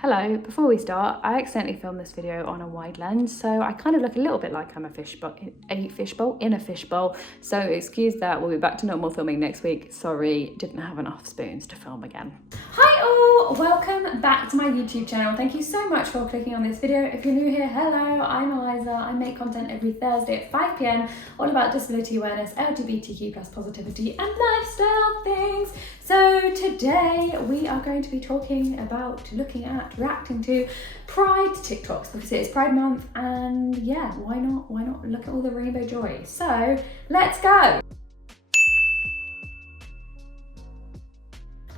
Hello, before we start, I accidentally filmed this video on a wide lens, so I kind of look a little bit like I'm a fishbowl in a fishbowl, so excuse that. We'll be back to normal filming next week. Sorry, didn't have enough spoons to film again. Hi all, welcome back to my YouTube channel. Thank you so much for clicking on this video. If you're new here, hello, I'm Eliza. I make content every Thursday at 5 PM all about disability awareness, LGBTQ+ positivity and lifestyle things. So today we are going to be talking about, reacting to Pride TikToks because it is Pride Month, and yeah, why not look at all the rainbow joy. So let's go.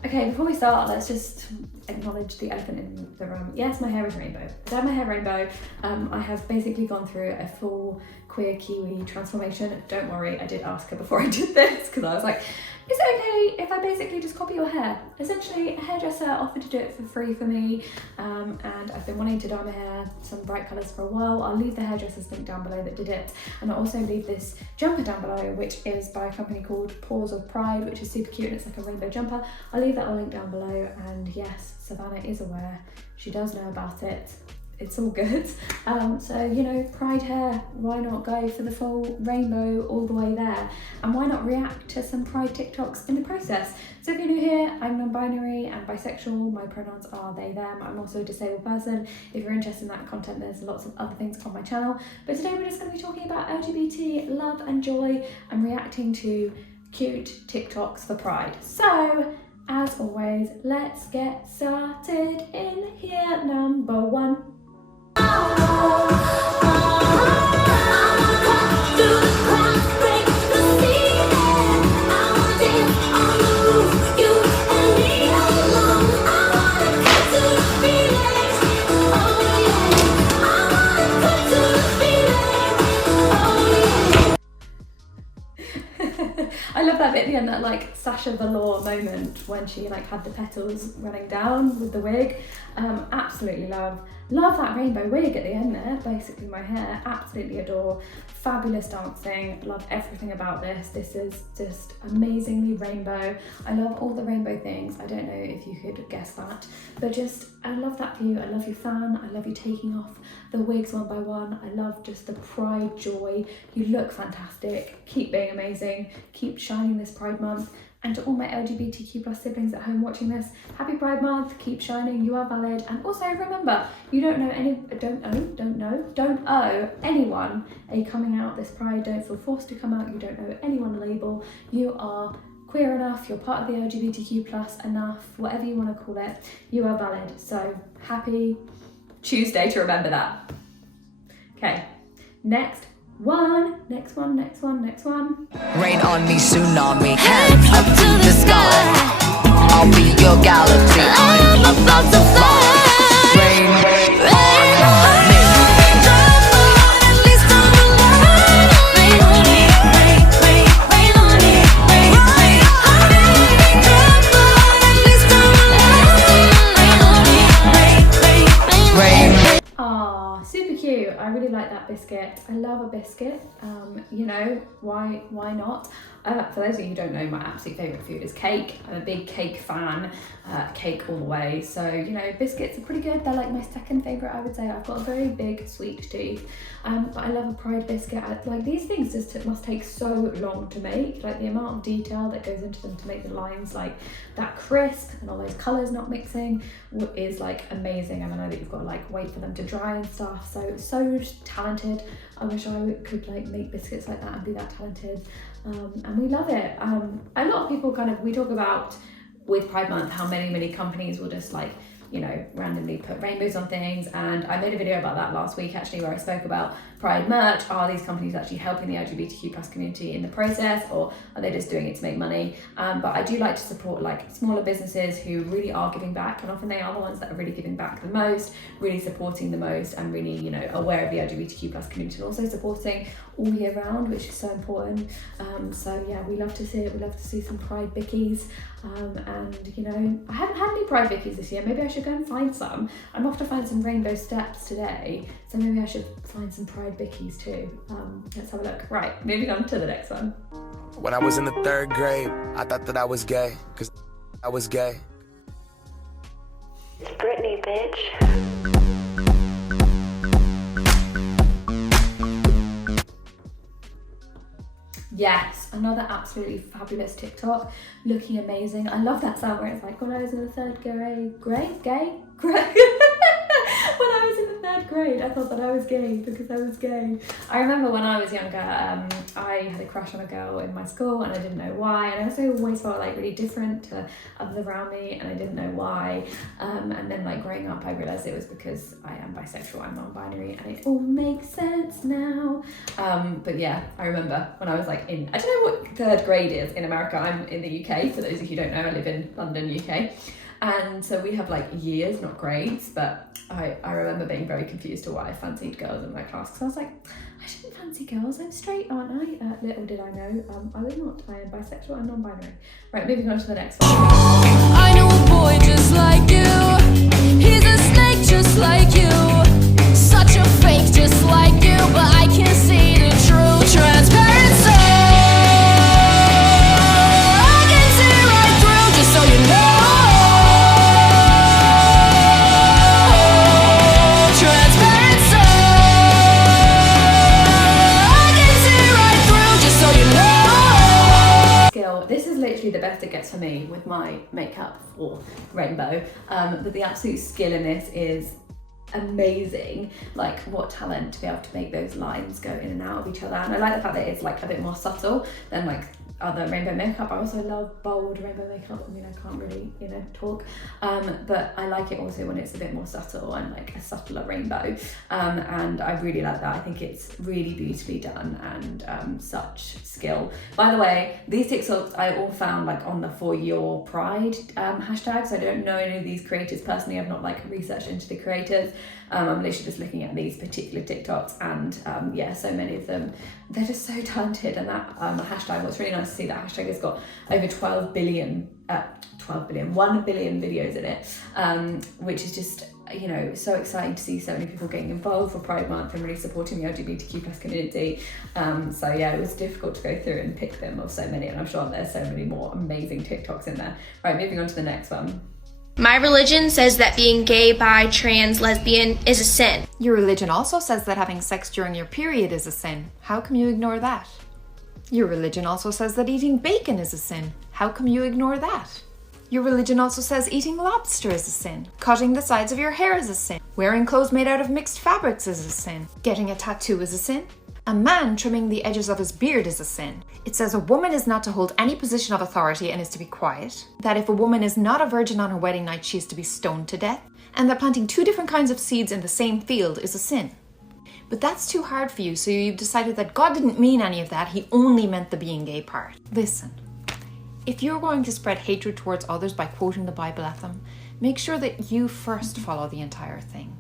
Okay, before we start, let's just acknowledge the elephant in the room. Yes, my hair is rainbow. I dyed my hair rainbow. I have basically gone through a full queer Kiwi transformation. Don't worry, I did ask her before I did this because I was like, is it okay if I basically just copy your hair? Essentially, a hairdresser offered to do it for free for me, and I've been wanting to dye my hair some bright colours for a while. I'll leave the hairdresser's link down below that did it, and I'll also leave this jumper down below, which is by a company called Paws of Pride, which is super cute and it's like a rainbow jumper. I'll leave that link down below, and yes, Savannah is aware. She does know about it. It's all good. So, you know, Pride hair, why not go for the full rainbow all the way there? And why not react to some Pride TikToks in the process? So if you're new here, I'm non-binary and bisexual. My pronouns are they, them. I'm also a disabled person. If you're interested in that content, there's lots of other things on my channel. But today we're just going to be talking about LGBT love and joy and reacting to cute TikToks for Pride. So, as always, let's get started in here. Number one. I love that bit at the end, that like Sasha Velour moment when she like had the petals running down with the wig. Absolutely love that rainbow wig at the end there, basically my hair. Absolutely adore. Fabulous dancing, love everything about this. This is just amazingly rainbow. I love all the rainbow things. I don't know if you could guess that, but just I love that for you. I love you, fan. I love you taking off the wigs one by one. I love just the Pride joy. You look fantastic. Keep being amazing. Keep shining this Pride Month. And to all my LGBTQ+ siblings at home watching this, happy Pride Month, keep shining, you are valid. And also remember, you don't owe anyone a coming out this Pride. Don't feel forced to come out. You don't owe anyone a label. You are queer enough, you're part of the LGBTQ+ enough, whatever you want to call it, you are valid. So happy Tuesday to remember that. Okay, next one. Rain on me, tsunami, hands up to the sky. I'll be your galaxy, I'm about to fly. Rain on me. Drop on, at least I'm alive. Rain on me, rain on me, rain on me. Drop on, at least I'm alive. Rain on me, rain. Ah, super cute. I really like that biscuit. I love a biscuit. You know, why not? For those of you who don't know, my absolute favourite food is cake. I'm a big cake fan, cake all the way. So, you know, biscuits are pretty good. They're like my second favourite, I would say. I've got a very big sweet tooth, but I love a Pride biscuit. Like these things just must take so long to make. Like the amount of detail that goes into them to make the lines like that crisp and all those colours not mixing is like amazing. And I know that you've got to like wait for them to dry and stuff. So talented. I wish I could like make biscuits like that and be that talented. And we love it. A lot of people we talk about with Pride Month how many companies will just like, you know, randomly put rainbows on things, and I made a video about that last week actually where I spoke about Pride merch. Are these companies actually helping the LGBTQ+ community in the process, or are they just doing it to make money? But I do like to support like smaller businesses who really are giving back, and often they are the ones that are really giving back the most, really supporting the most, and really, you know, aware of the LGBTQ+ community and also supporting all year round, which is so important. So yeah, we love to see it. We love to see some Pride bickies. And you know, I haven't had any Pride bickies this year. Maybe I should go and find some. I'm off to find some rainbow steps today, so maybe I should find some Pride bickies too. Let's have a look. Right, moving on to the next one. When I was in the 3rd grade, I thought that I was gay, 'cause I was gay. It's Britney, bitch. Yes, another absolutely fabulous TikTok, looking amazing. I love that sound where it's like, when I was in the third grade. When I was in the third grade, I thought that I was gay because I was gay. I remember when I was younger, I had a crush on a girl in my school and I didn't know why, and I also always felt like really different to others around me and I didn't know why. And then like growing up, I realised it was because I am bisexual, I'm non-binary, and it all makes sense now. But yeah, I remember when I was like I don't know what third grade is in America. I'm in the UK, for those of you who don't know, I live in London, UK. And so we have like years, not grades, but I remember being very confused to why I fancied girls in my class, because I was like, I shouldn't fancy girls, I'm straight, aren't I? Little did I know, I was not. I am bisexual and non-binary. Right, moving on to the next one. I know a boy just like you. He's a snake just like you. Such a fake just like you, but I can see the true transparency. I can see right through, just so you know. Transparency. I can see right through, just so you know. Skill. This is literally the best it gets for me with my makeup for Rainbow. But the absolute skill in this is amazing. Like, what talent to be able to make those lines go in and out of each other. And I like the fact that it's like a bit more subtle than like other rainbow makeup. I also love bold rainbow makeup. I mean, I can't really, talk, but I like it also when it's a bit more subtle and like a subtler rainbow, and I really like that. I think it's really beautifully done and such skill. By the way, these TikToks I all found like on the For Your Pride hashtags. I don't know any of these creators personally. I've not like researched into the creators. I'm literally just looking at these particular TikToks, and yeah, so many of them, they're just so talented. And that hashtag, what's really nice to see, that hashtag has got over 1 billion videos in it, which is just, so exciting to see so many people getting involved for Pride Month and really supporting the LGBTQ plus community. So yeah, it was difficult to go through and pick them of so many, and I'm sure there's so many more amazing TikToks in there. Right, moving on to the next one. My religion says that being gay, bi, trans, lesbian is a sin. Your religion also says that having sex during your period is a sin. How come you ignore that? Your religion also says that eating bacon is a sin. How come you ignore that? Your religion also says eating lobster is a sin. Cutting the sides of your hair is a sin. Wearing clothes made out of mixed fabrics is a sin. Getting a tattoo is a sin. A man trimming the edges of his beard is a sin. It says a woman is not to hold any position of authority and is to be quiet. That if a woman is not a virgin on her wedding night, she is to be stoned to death. And that planting 2 different kinds of seeds in the same field is a sin. But that's too hard for you, so you've decided that God didn't mean any of that, he only meant the being gay part. Listen, if you're going to spread hatred towards others by quoting the Bible at them, make sure that you first follow the entire thing.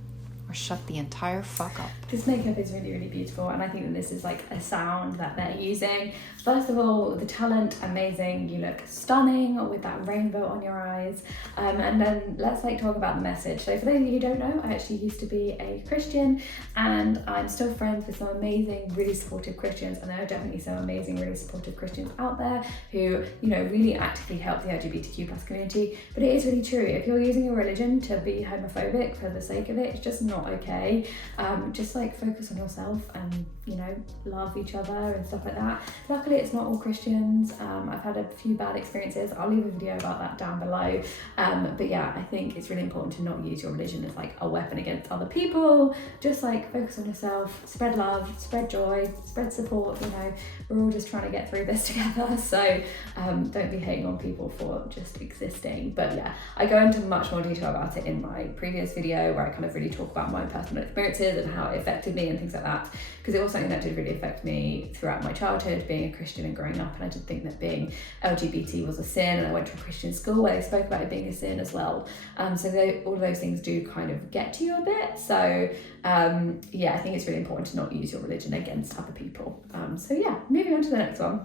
Or shut the entire fuck up. This makeup is really, really beautiful, and I think that this is like a sound that they're using. First of all, the talent, amazing. You look stunning with that rainbow on your eyes. And then let's talk about the message. So for those of you who don't know, I actually used to be a Christian, and I'm still friends with some amazing, really supportive Christians, and there are definitely some amazing, really supportive Christians out there who, really actively help the LGBTQ plus community. But it is really true. If you're using your religion to be homophobic for the sake of it, it's just not okay. Just focus on yourself and love each other and stuff like that. Luckily it's not all Christians. I've had a few bad experiences. I'll leave a video about that down below, but yeah, I think it's really important to not use your religion as a weapon against other people. Just focus on yourself, spread love, spread joy, spread support. We're all just trying to get through this together, so don't be hating on people for just existing. But yeah, I go into much more detail about it in my previous video where I kind of really talk about my personal experiences and how it affected me and things like that, because it was something that did really affect me throughout my childhood, being a Christian and growing up. And I did think that being LGBT was a sin, and I went to a Christian school where they spoke about it being a sin as well. So all of those things do kind of get to you a bit. So yeah, I think it's really important to not use your religion against other people. So yeah, moving on to the next one.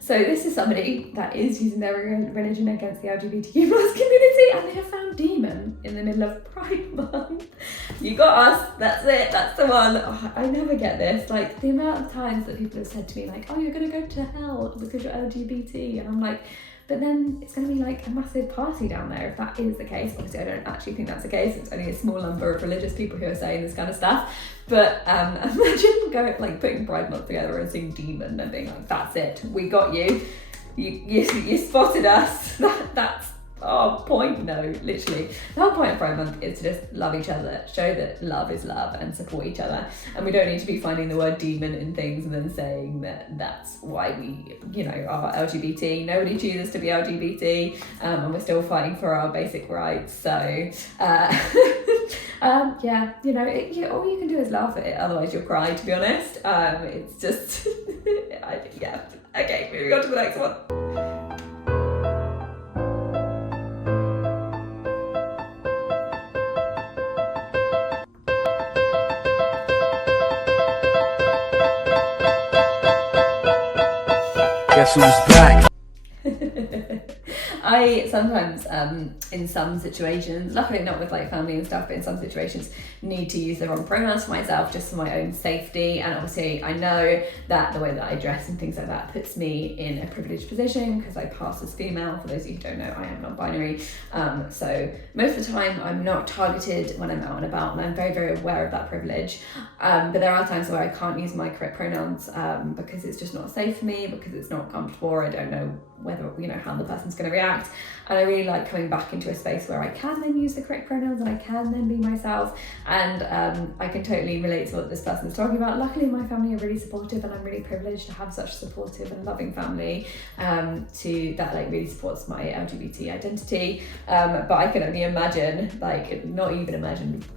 So this is somebody that is using their religion against the LGBTQ plus community. crazy? And they have found Demon in the middle of Pride Month. You got us, that's it, that's the one. Oh, I never get this. Like, the amount of times that people have said to me, like, oh, you're gonna go to hell because you're LGBT. And I'm like, but then it's going to be like a massive party down there if that is the case. Obviously, I don't actually think that's the case. It's only a small number of religious people who are saying this kind of stuff. But imagine putting Pride Month together and seeing Demon and being like, that's it, we got you. You spotted us. That's our point. No, literally. The whole point of Pride Month is to just love each other, show that love is love and support each other. And we don't need to be finding the word demon in things and then saying that that's why we, are LGBT. Nobody chooses to be LGBT, and we're still fighting for our basic rights. So, all you can do is laugh at it, otherwise you'll cry, to be honest. It's just, yeah. Okay, moving on to the next one. Guess who's back? I sometimes, in some situations, luckily not with like family and stuff, but in some situations, need to use the wrong pronouns for myself just for my own safety. And obviously I know that the way that I dress and things like that puts me in a privileged position because I pass as female. For those of you who don't know, I am non-binary. So most of the time I'm not targeted when I'm out and about, and I'm very, very aware of that privilege. But there are times where I can't use my correct pronouns because it's just not safe for me, because it's not comfortable, or I don't know whether, how the person's going to react. And I really like coming back into a space where I can then use the correct pronouns and I can then be myself. And I can totally relate to what this person is talking about. Luckily, my family are really supportive, and I'm really privileged to have such a supportive and loving family that really supports my LGBT identity. But I can only imagine,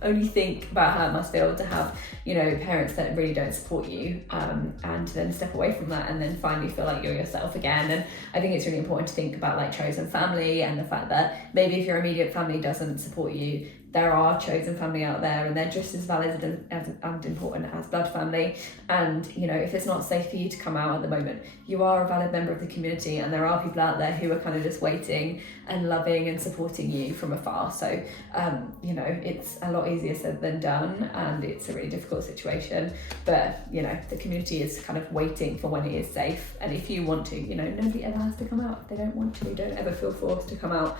only think about how it must feel to have, parents that really don't support you, and then step away from that and then finally feel like you're yourself again. And I think it's really important to think about chosen family, and the fact that maybe if your immediate family doesn't support you, there are chosen family out there, and they're just as valid and important as blood family. And if it's not safe for you to come out at the moment, you are a valid member of the community, and there are people out there who are kind of just waiting and loving and supporting you from afar. So it's a lot easier said than done, and it's a really difficult situation, but the community is kind of waiting for when it is safe. And if you want to, nobody ever has to come out if they don't want to. Don't ever feel forced to come out.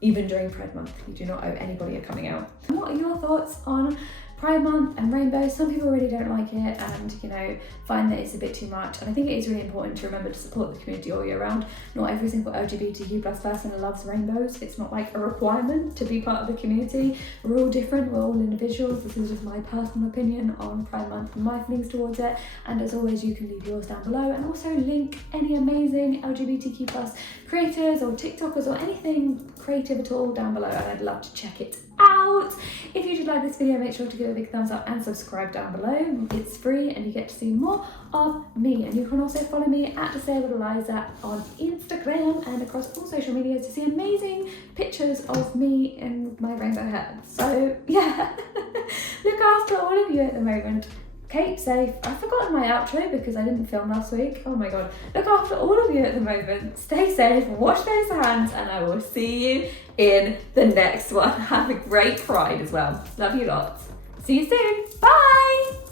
Even during Pride Month, you do not owe anybody a coming out. What are your thoughts on Pride Month and rainbows? Some people really don't like it and, find that it's a bit too much. And I think it is really important to remember to support the community all year round. Not every single LGBTQ+ person loves rainbows. It's not like a requirement to be part of the community. We're all different, we're all individuals. This is just my personal opinion on Pride Month and my feelings towards it. And as always, you can leave yours down below, and also link any amazing LGBTQ+ creators or TikTokers or anything creative at all down below, and I'd love to check it out. If you did like this video, make sure to give it a big thumbs up and subscribe down below. It's free and you get to see more of me. And you can also follow me at @SayWhatEliza on Instagram and across all social media to see amazing pictures of me in my rainbow hair. So yeah, look after all of you at the moment. Keep safe. I've forgotten my outro because I didn't film last week. Oh my god. Look after all of you at the moment. Stay safe, wash those hands, and I will see you in the next one. Have a great Pride as well. Love you lots. See you soon. Bye!